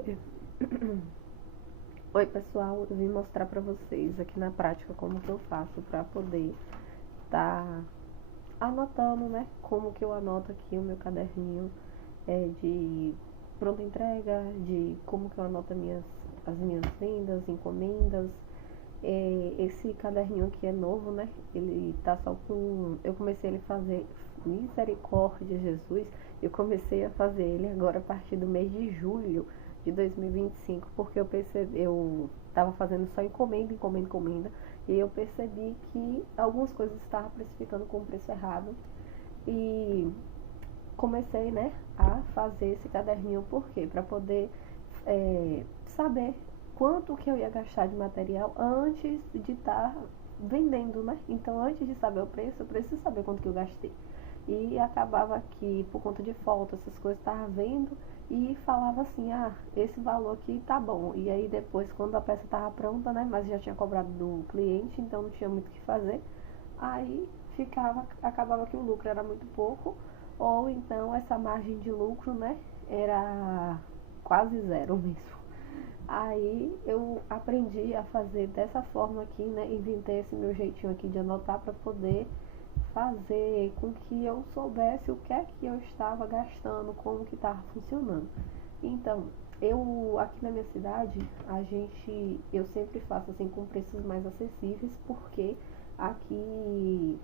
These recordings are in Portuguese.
Oi, Oi, pessoal, eu vim mostrar pra vocês aqui na prática como que eu faço pra poder tá anotando, né? Como que eu anoto aqui o meu caderninho de pronta entrega, de como que eu anoto as minhas vendas, encomendas. Esse caderninho aqui é novo, né? Ele tá só com. Eu comecei ele a fazer. Misericórdia, Jesus! Eu comecei a fazer ele agora a partir do mês de julho de 2025, porque eu estava fazendo só encomenda, encomenda, encomenda, e eu percebi que algumas coisas estavam precificando com preço errado. E comecei, né, a fazer esse caderninho, por quê? Para poder saber quanto que eu ia gastar de material antes de estar vendendo, né? Então, antes de saber o preço, eu preciso saber quanto que eu gastei. E acabava que, por conta de falta, essas coisas, estava vendo e falava assim, esse valor aqui tá bom. E aí depois, quando a peça estava pronta, né, mas já tinha cobrado do cliente, então não tinha muito o que fazer, aí acabava que o lucro era muito pouco, ou então essa margem de lucro, né, era quase zero mesmo. Aí eu aprendi a fazer dessa forma aqui, né, inventei esse meu jeitinho aqui de anotar para poder fazer com que eu soubesse o que é que eu estava gastando, como que estava funcionando. Então, eu aqui na minha cidade, eu sempre faço assim com preços mais acessíveis, porque aqui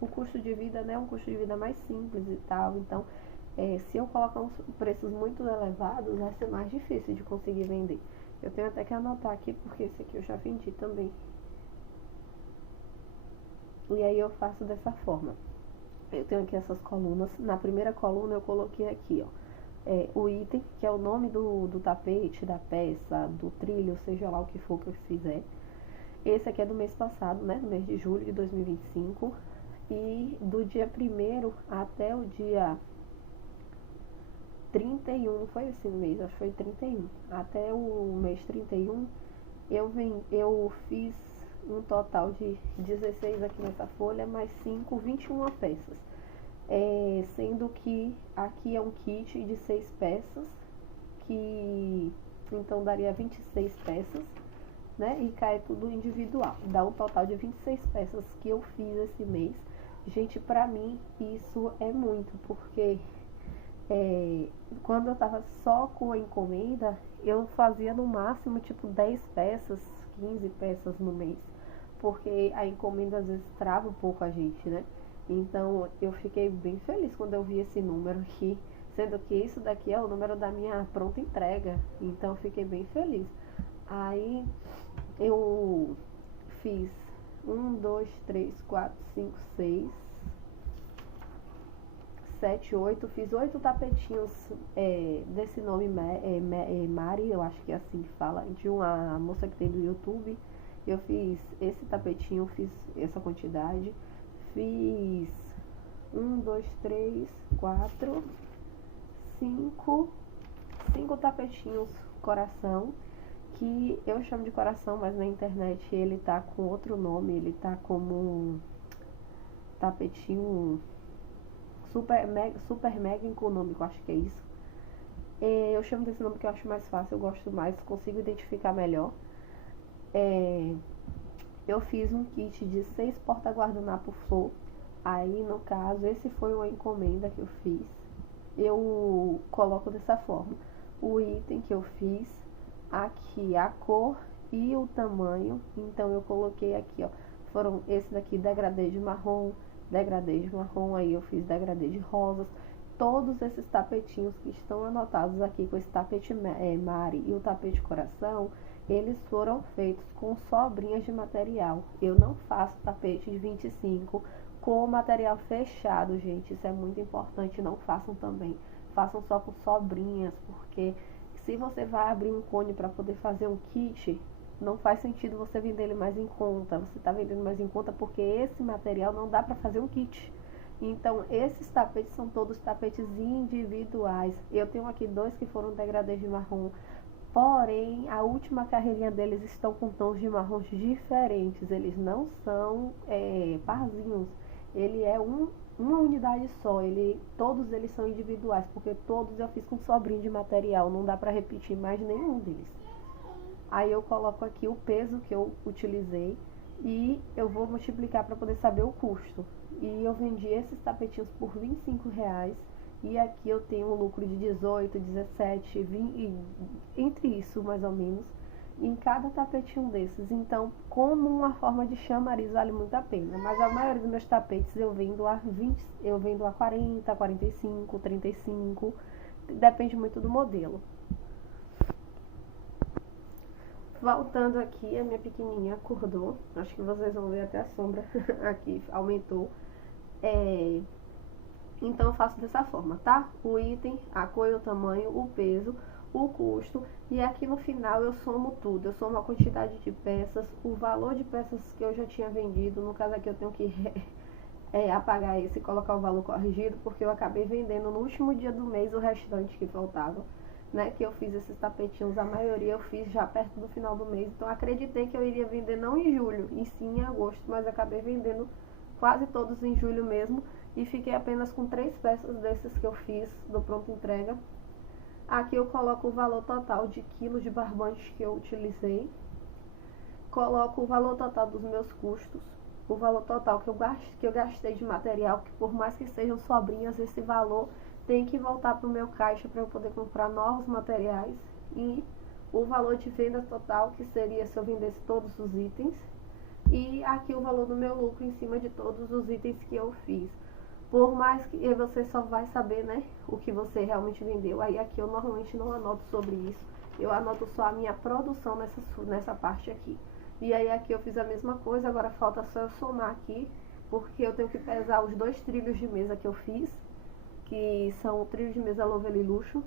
o custo de vida, né, é um custo de vida mais simples e tal. Então, se eu colocar uns preços muito elevados, vai ser mais difícil de conseguir vender. Eu tenho até que anotar aqui, porque esse aqui eu já vendi também. E aí eu faço dessa forma. Eu tenho aqui essas colunas. Na primeira coluna eu coloquei aqui, ó, o item, que é o nome do tapete, da peça, do trilho, seja lá o que for que eu fizer. Esse aqui é do mês passado, né, do mês de julho de 2025. E do dia 1º até o dia 31, não foi esse mês, acho que foi 31. Até o mês 31, eu fiz um total de 16 aqui nessa folha, mais 5, 21 peças. Sendo que aqui é um kit de 6 peças, que então daria 26 peças, né? E cai tudo individual. Dá um total de 26 peças que eu fiz esse mês. Gente, pra mim isso é muito, porque quando eu tava só com a encomenda, eu fazia no máximo tipo 10 peças, 15 peças no mês, porque a encomenda às vezes trava um pouco a gente, né? Então eu fiquei bem feliz quando eu vi esse número aqui, sendo que isso daqui é o número da minha pronta entrega, então eu fiquei bem feliz. Aí eu fiz 1, 2, 3, 4, 5, 6, 7, 8. Fiz 8 tapetinhos desse nome Mari, eu acho que é assim que fala, de uma moça que tem do YouTube. Eu fiz esse tapetinho, fiz essa quantidade. Fiz 5 tapetinhos coração, que eu chamo de coração, mas na internet ele tá com outro nome, ele tá como um tapetinho super mega econômico, acho que é isso. Eu chamo desse nome que eu acho mais fácil, eu gosto mais, consigo identificar melhor. Eu fiz um kit de 6 porta-guardanapo flor. Aí, no caso, esse foi uma encomenda que eu fiz. Eu coloco dessa forma: o item que eu fiz, aqui a cor e o tamanho. Então, eu coloquei aqui, ó, foram esse daqui, degradê de marrom, aí eu fiz degradê de rosas. Todos esses tapetinhos que estão anotados aqui com esse tapete Mari e o tapete coração, eles foram feitos com sobrinhas de material. Eu não faço tapete de 25 com material fechado, gente. Isso é muito importante. Não façam também. Façam só com sobrinhas, porque se você vai abrir um cone para poder fazer um kit, não faz sentido você vender ele mais em conta. Você está vendendo mais em conta porque esse material não dá para fazer um kit. Então, esses tapetes são todos tapetes individuais. Eu tenho aqui 2 que foram degradês de marrom. Porém, a última carreirinha deles estão com tons de marrons diferentes. Eles não são parzinhos. Ele é um uma unidade só, todos eles são individuais, porque todos eu fiz com sobrinho de material, não dá pra repetir mais nenhum deles. Aí eu coloco aqui o peso que eu utilizei e eu vou multiplicar para poder saber o custo. E eu vendi esses tapetinhos por R$ 25 e aqui eu tenho um lucro de 18, 17, 20, entre isso mais ou menos, em cada tapetinho desses. Então, como uma forma de chamariz, vale muito a pena. Mas a maioria dos meus tapetes eu vendo a 20, eu vendo a 40, 45, 35, depende muito do modelo. Voltando aqui, a minha pequenininha acordou. Acho que vocês vão ver até a sombra aqui, aumentou. Então eu faço dessa forma, tá? O item, a cor e o tamanho, o peso, o custo. E aqui no final eu somo tudo. Eu somo a quantidade de peças, o valor de peças que eu já tinha vendido. No caso aqui eu tenho que apagar esse e colocar o valor corrigido, porque eu acabei vendendo no último dia do mês o restante que faltava. Né, que eu fiz esses tapetinhos, a maioria eu fiz já perto do final do mês, então acreditei que eu iria vender não em julho, e sim em agosto, mas acabei vendendo quase todos em julho mesmo, e fiquei apenas com 3 peças desses que eu fiz do pronto entrega. Aqui eu coloco o valor total de quilos de barbante que eu utilizei, coloco o valor total dos meus custos, o valor total que eu gastei de material, que por mais que sejam sobrinhas, esse valor tem que voltar para o meu caixa para eu poder comprar novos materiais, e o valor de venda total, que seria se eu vendesse todos os itens, e aqui o valor do meu lucro em cima de todos os itens que eu fiz. Por mais que você só vai saber, né, o que você realmente vendeu. Aí aqui eu normalmente não anoto sobre isso, eu anoto só a minha produção nessa parte aqui. E aí aqui eu fiz a mesma coisa, agora falta só eu somar aqui, porque eu tenho que pesar os 2 trilhos de mesa que eu fiz, que são trilhos de mesa Lovely Luxo,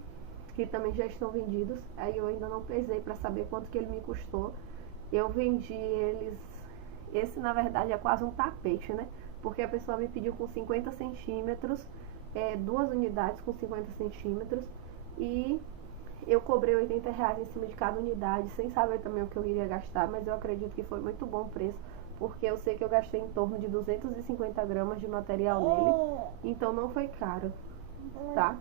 que também já estão vendidos. Aí eu ainda não pesei para saber quanto que ele me custou. Eu vendi eles, esse na verdade é quase um tapete, né? Porque a pessoa me pediu com 50 centímetros, 2 unidades com 50 centímetros, e eu cobrei R$ 80 em cima de cada unidade, sem saber também o que eu iria gastar, mas eu acredito que foi muito bom o preço, porque eu sei que eu gastei em torno de 250 gramas de material nele, então não foi caro, tá?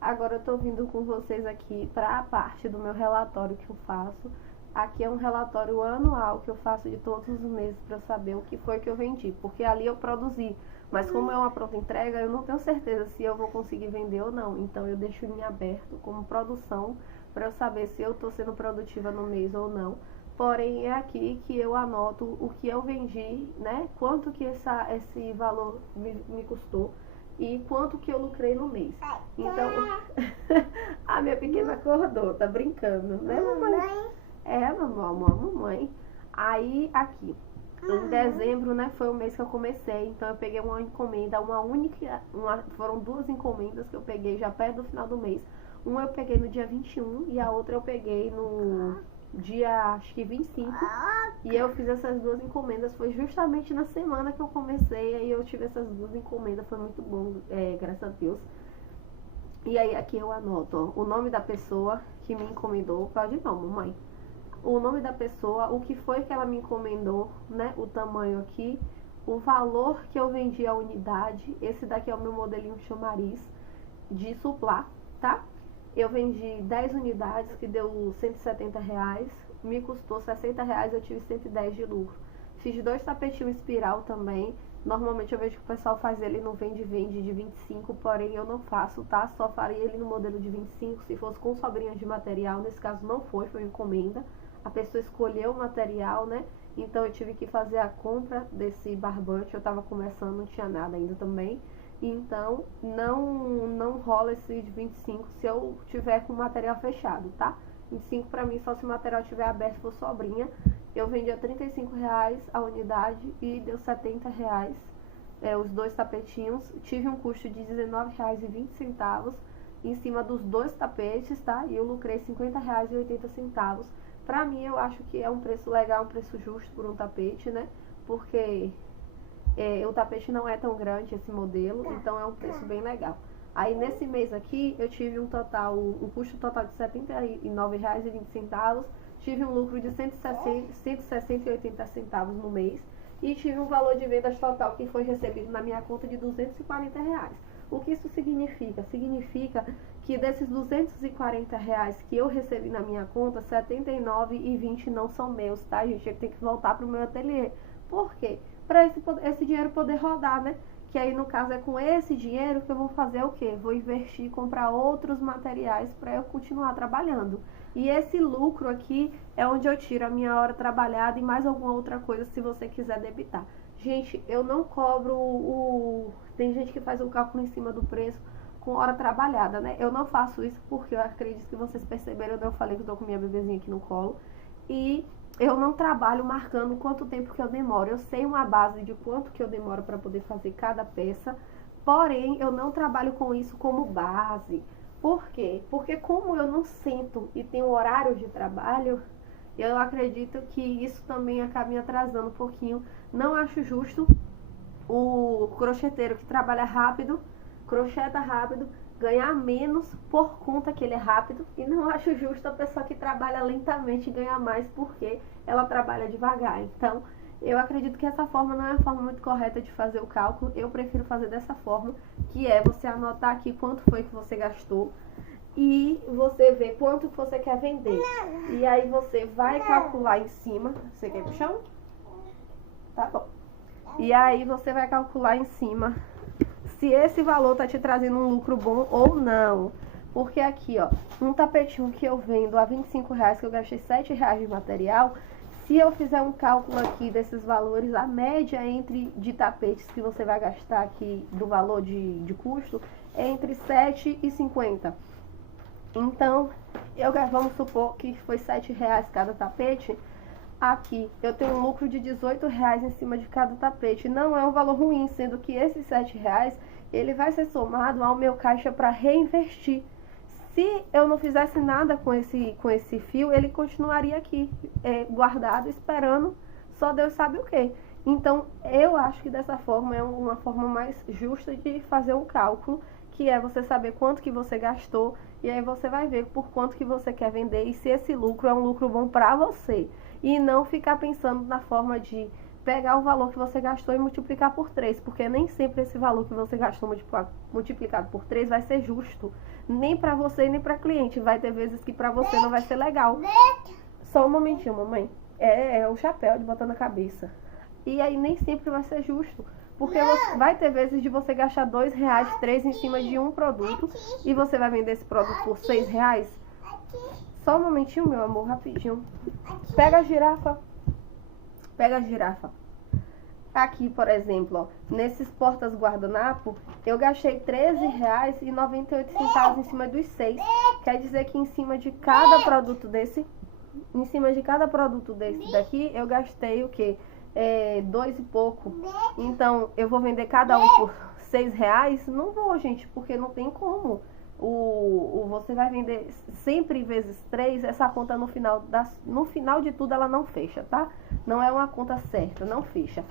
Agora eu tô vindo com vocês aqui para a parte do meu relatório que eu faço. Aqui é um relatório anual que eu faço de todos os meses para saber o que foi que eu vendi, porque ali eu produzi, mas como é uma pronta entrega, eu não tenho certeza se eu vou conseguir vender ou não, então eu deixo em aberto como produção para eu saber se eu estou sendo produtiva no mês ou não. Porém, é aqui que eu anoto o que eu vendi, né? Quanto que esse valor me custou e quanto que eu lucrei no mês. Então, a minha pequena acordou, tá brincando, né, mamãe? Mamãe. Aí, aqui, em dezembro, né, foi o mês que eu comecei, então eu peguei uma encomenda, foram 2 encomendas que eu peguei já perto do final do mês. Uma eu peguei no dia 21 e a outra eu peguei no dia, acho que 25, e eu fiz essas 2 encomendas, foi justamente na semana que eu comecei, aí eu tive essas 2 encomendas, foi muito bom, graças a Deus. E aí aqui eu anoto, ó, o nome da pessoa que me encomendou, pode não, mamãe, o nome da pessoa, o que foi que ela me encomendou, né, o tamanho aqui, o valor que eu vendi a unidade, esse daqui é o meu modelinho chamariz de suplá, tá? Eu vendi 10 unidades, que deu R$ 170, me custou R$ 60, eu tive 110 de lucro. Fiz 2 tapetinhos espiral também, normalmente eu vejo que o pessoal faz ele no vende de 25, porém eu não faço, tá? Só faria ele no modelo de 25, se fosse com sobrinhas de material, nesse caso não foi encomenda. A pessoa escolheu o material, né? Então eu tive que fazer a compra desse barbante, eu tava começando, não tinha nada ainda também. Então, não rola esse de 25 se eu tiver com o material fechado, tá? 25 pra mim só se o material estiver aberto for sobrinha. Eu vendi a R$ 35 a unidade e deu R$ 70, os 2 tapetinhos. Tive um custo de R$ 19,20 em cima dos 2 tapetes, tá? E eu lucrei R$ 50,80. Pra mim, eu acho que é um preço legal, um preço justo por um tapete, né? Porque o tapete não é tão grande, esse modelo, então é um preço bem legal. Aí nesse mês aqui eu tive um custo total de R$ 79,20, tive um lucro de R$ 160,80 no mês, e tive um valor de vendas total que foi recebido na minha conta de R$ 240. O que isso significa? Significa que desses R$ 240 que eu recebi na minha conta, R$ 79,20 não são meus, tá, gente? Eu tenho que voltar pro meu ateliê. Por quê? Para esse dinheiro poder rodar, né? Que aí, no caso, é com esse dinheiro que eu vou fazer o quê? Vou investir e comprar outros materiais para eu continuar trabalhando. E esse lucro aqui é onde eu tiro a minha hora trabalhada e mais alguma outra coisa, se você quiser debitar. Gente, eu não cobro Tem gente que faz um cálculo em cima do preço com hora trabalhada, né? Eu não faço isso porque eu acredito que vocês perceberam, eu falei que eu tô com minha bebezinha aqui no colo. E eu não trabalho marcando quanto tempo que eu demoro. Eu sei uma base de quanto que eu demoro para poder fazer cada peça, porém eu não trabalho com isso como base. Por quê? Porque como eu não sento e tenho horário de trabalho, eu acredito que isso também acaba me atrasando um pouquinho. Não acho justo o crocheteiro que trabalha rápido, crocheta rápido, ganhar menos por conta que ele é rápido, e não acho justo a pessoa que trabalha lentamente ganhar mais porque ela trabalha devagar. Então, eu acredito que essa forma não é a forma muito correta de fazer o cálculo. Eu prefiro fazer dessa forma, que é você anotar aqui quanto foi que você gastou e você vê quanto que você quer vender. E aí você vai calcular em cima. Você quer ir pro chão? Tá bom. E aí você vai calcular em cima se esse valor tá te trazendo um lucro bom ou não. Porque aqui, ó, um tapetinho que eu vendo a R$ 25, que eu gastei R$ 7 de material, se eu fizer um cálculo aqui desses valores, a média de tapetes que você vai gastar aqui do valor de custo é entre R$ 7,50. Então, vamos supor que foi R$ 7 cada tapete. Aqui eu tenho um lucro de R$ 18 em cima de cada tapete. Não é um valor ruim, sendo que esses R$ 7 ele vai ser somado ao meu caixa para reinvestir. Se eu não fizesse nada com esse fio, ele continuaria aqui guardado, esperando só Deus sabe o que. Então, eu acho que dessa forma é uma forma mais justa de fazer um cálculo, que é você saber quanto que você gastou, e aí você vai ver por quanto que você quer vender e se esse lucro é um lucro bom para você. E não ficar pensando na forma de pegar o valor que você gastou e multiplicar por 3, porque nem sempre esse valor que você gastou multiplicado por 3 vai ser justo, nem para você nem para cliente. Vai ter vezes que para você não vai ser legal. Só um momentinho, mamãe. É o chapéu de botar na cabeça. E aí nem sempre vai ser justo, porque vai ter vezes de você gastar R$ 2, R$ 3 em cima de um produto e você vai vender esse produto por R$ 6. Só um momentinho, meu amor, rapidinho. Pega a girafa. Pega a girafa. Aqui, por exemplo, ó, nesses portas guardanapo, eu gastei R$ 13,98 em cima dos 6. Quer dizer que em cima de cada produto desse daqui, eu gastei o quê? 2 e pouco. Então, eu vou vender cada um por R$ 6? Não vou, gente, porque não tem como. Você vai vender sempre vezes 3, essa conta no final de tudo ela não fecha, tá? Não é uma conta certa, não fecha.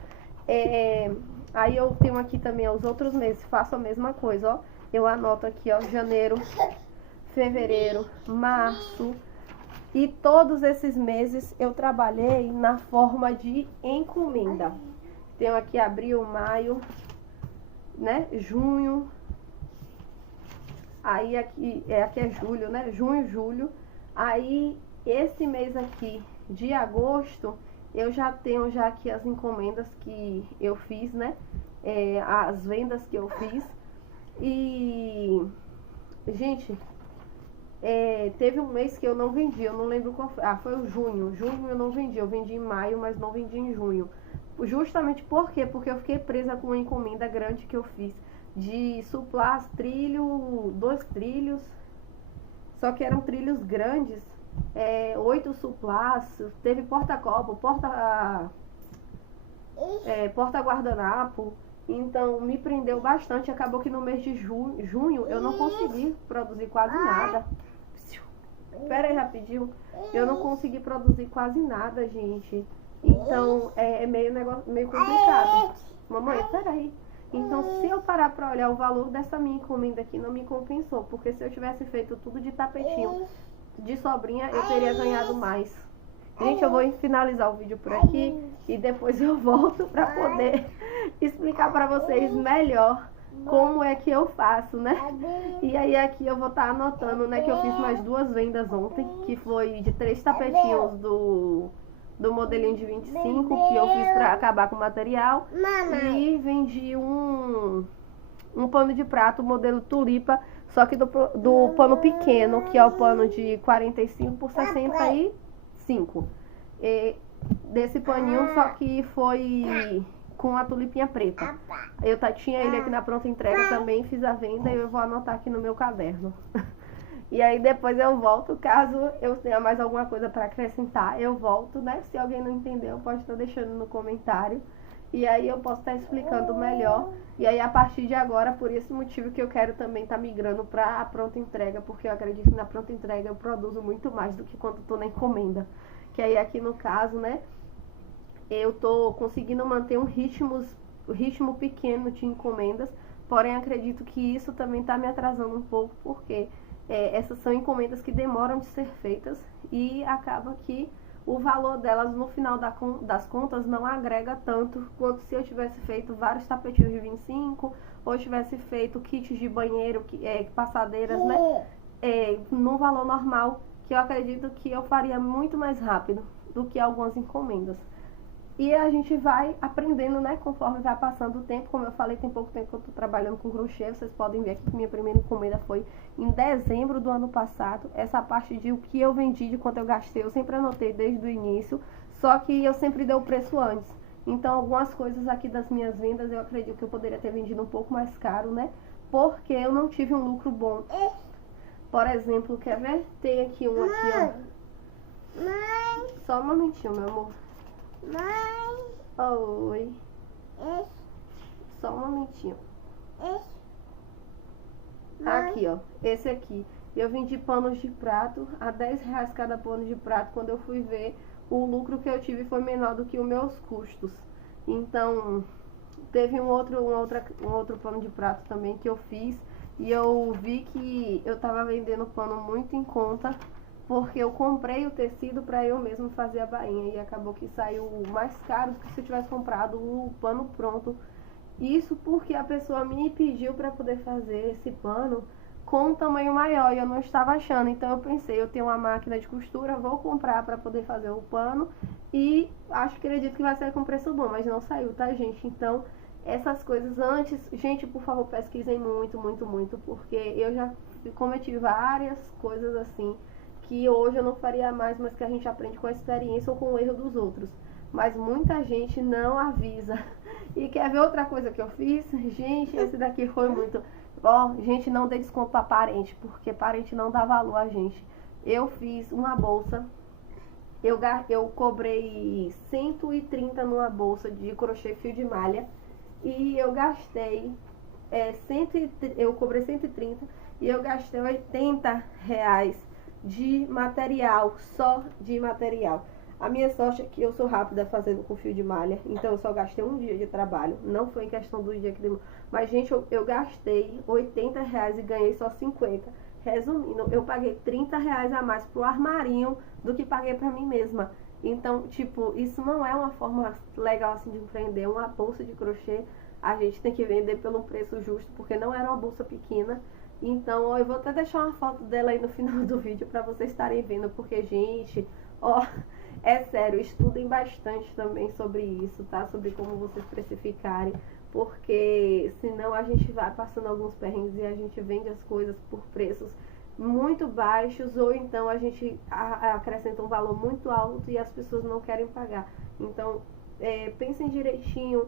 Aí eu tenho aqui também os outros meses, faço a mesma coisa, ó. Eu anoto aqui, ó, janeiro, fevereiro, março. E todos esses meses eu trabalhei na forma de encomenda. Tenho aqui abril, maio, né? Junho. Aí aqui é julho, né? Junho, julho. Aí esse mês aqui de agosto, eu já tenho aqui as encomendas que eu fiz, né? As vendas que eu fiz. E, gente, teve um mês que eu não vendi, eu não lembro qual foi. Foi o junho. Junho eu não vendi, eu vendi em maio, mas não vendi em junho. Justamente por quê? Porque eu fiquei presa com uma encomenda grande que eu fiz de suplás, trilho, 2 trilhos, só que eram trilhos grandes, 8 suplás, teve porta-copo, porta guardanapo, então me prendeu bastante. Acabou que no mês de junho eu não consegui produzir quase nada. Espera aí rapidinho, eu não consegui produzir quase nada, gente. Então meio complicado. Mamãe, espera aí. Então, se eu parar para olhar o valor dessa minha encomenda aqui, não me compensou. Porque se eu tivesse feito tudo de tapetinho, de sobrinha, eu teria ganhado mais. Gente, eu vou finalizar o vídeo por aqui e depois eu volto para poder explicar para vocês melhor como é que eu faço, né? E aí aqui eu vou estar anotando, né, que eu fiz mais 2 vendas ontem, que foi de 3 tapetinhos do modelinho de 25, que eu fiz para acabar com o material, e vendi um pano de prato modelo tulipa, só que do pano pequeno, que é o pano de 45 por 65. E desse paninho, só que foi com a tulipinha preta. Eu tinha ele aqui na pronta entrega também, fiz a venda e eu vou anotar aqui no meu caderno. E aí depois eu volto, caso eu tenha mais alguma coisa para acrescentar, eu volto, né? Se alguém não entendeu, pode estar deixando no comentário. E aí eu posso estar explicando melhor. E aí a partir de agora, por esse motivo que eu quero também estar migrando para a pronta entrega, porque eu acredito que na pronta entrega eu produzo muito mais do que quando estou na encomenda. Que aí aqui no caso, né, eu tô conseguindo manter um ritmo pequeno de encomendas, porém acredito que isso também está me atrasando um pouco, porque essas são encomendas que demoram de ser feitas e acaba que o valor delas no final das contas não agrega tanto quanto se eu tivesse feito vários tapetinhos de 25 ou tivesse feito kits de banheiro, passadeiras, né, num valor normal, que eu acredito que eu faria muito mais rápido do que algumas encomendas. E a gente vai aprendendo, né, conforme vai passando o tempo. Como eu falei, tem pouco tempo que eu estou trabalhando com crochê. Vocês podem ver aqui que minha primeira encomenda foi em dezembro do ano passado. Essa parte de o que eu vendi, de quanto eu gastei, eu sempre anotei desde o início. Só que eu sempre dei o preço antes. Então, algumas coisas aqui das minhas vendas, eu acredito que eu poderia ter vendido um pouco mais caro, né? Porque eu não tive um lucro bom. Por exemplo, quer ver? Tem aqui um aqui, ó. Só um momentinho, meu amor. Oi. Só um momentinho. Aqui, ó. Esse aqui. Eu vendi panos de prato a R$10 cada pano de prato. Quando eu fui ver, o lucro que eu tive foi menor do que os meus custos. Então, teve um outro pano de prato também que eu fiz. E eu vi que eu tava vendendo pano muito em conta, porque eu comprei o tecido para eu mesmo fazer a bainha e acabou que saiu mais caro do que se eu tivesse comprado o pano pronto. Isso porque a pessoa me pediu para poder fazer esse pano com um tamanho maior e eu não estava achando. Então eu pensei, eu tenho uma máquina de costura, vou comprar para poder fazer o pano e acredito que vai sair com preço bom, mas não saiu, tá, gente? Então essas coisas antes, gente, por favor, pesquisem muito, muito, muito, porque eu já cometi várias coisas assim que hoje eu não faria mais, mas que a gente aprende com a experiência ou com o erro dos outros. Mas muita gente não avisa. E quer ver outra coisa que eu fiz? Gente, esse daqui foi muito... Ó, gente, não dê desconto para parente, porque parente não dá valor a gente. Eu fiz uma bolsa, eu cobrei 130 numa bolsa de crochê fio de malha. E eu gastei, eu cobrei 130 e eu gastei R$80 de material, só de material. A minha sorte é que eu sou rápida fazendo com fio de malha, então eu só gastei um dia de trabalho. Não foi em questão do dia que demorou. Mas, gente, eu gastei R$80 e ganhei só 50. Resumindo, eu paguei R$30 a mais pro armarinho do que paguei pra mim mesma. Então, tipo, isso não é uma forma legal assim de empreender. Uma bolsa de crochê a gente tem que vender pelo preço justo, porque não era uma bolsa pequena. Então, eu vou até deixar uma foto dela aí no final do vídeo pra vocês estarem vendo, porque, gente, ó, é sério, estudem bastante também sobre isso, tá? Sobre como vocês precificarem, porque senão a gente vai passando alguns perrengues e a gente vende as coisas por preços muito baixos, ou então a gente acrescenta um valor muito alto e as pessoas não querem pagar. Então, pensem direitinho,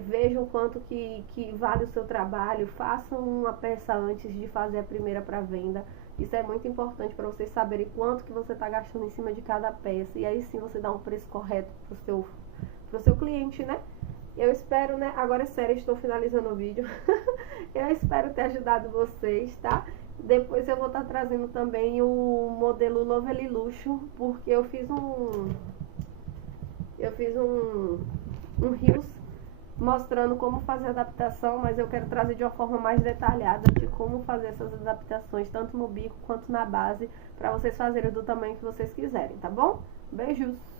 vejam quanto que vale o seu trabalho, façam uma peça antes de fazer a primeira para venda. Isso é muito importante para vocês saberem quanto que você está gastando em cima de cada peça. E aí sim você dá um preço correto pro seu cliente, né? Eu espero, né? Agora é sério, estou finalizando o vídeo. Eu espero ter ajudado vocês, tá? Depois eu vou estar trazendo também o modelo Lovely Luxo, porque eu fiz um reels mostrando como fazer a adaptação, mas eu quero trazer de uma forma mais detalhada de como fazer essas adaptações, tanto no bico quanto na base, para vocês fazerem do tamanho que vocês quiserem, tá bom? Beijos!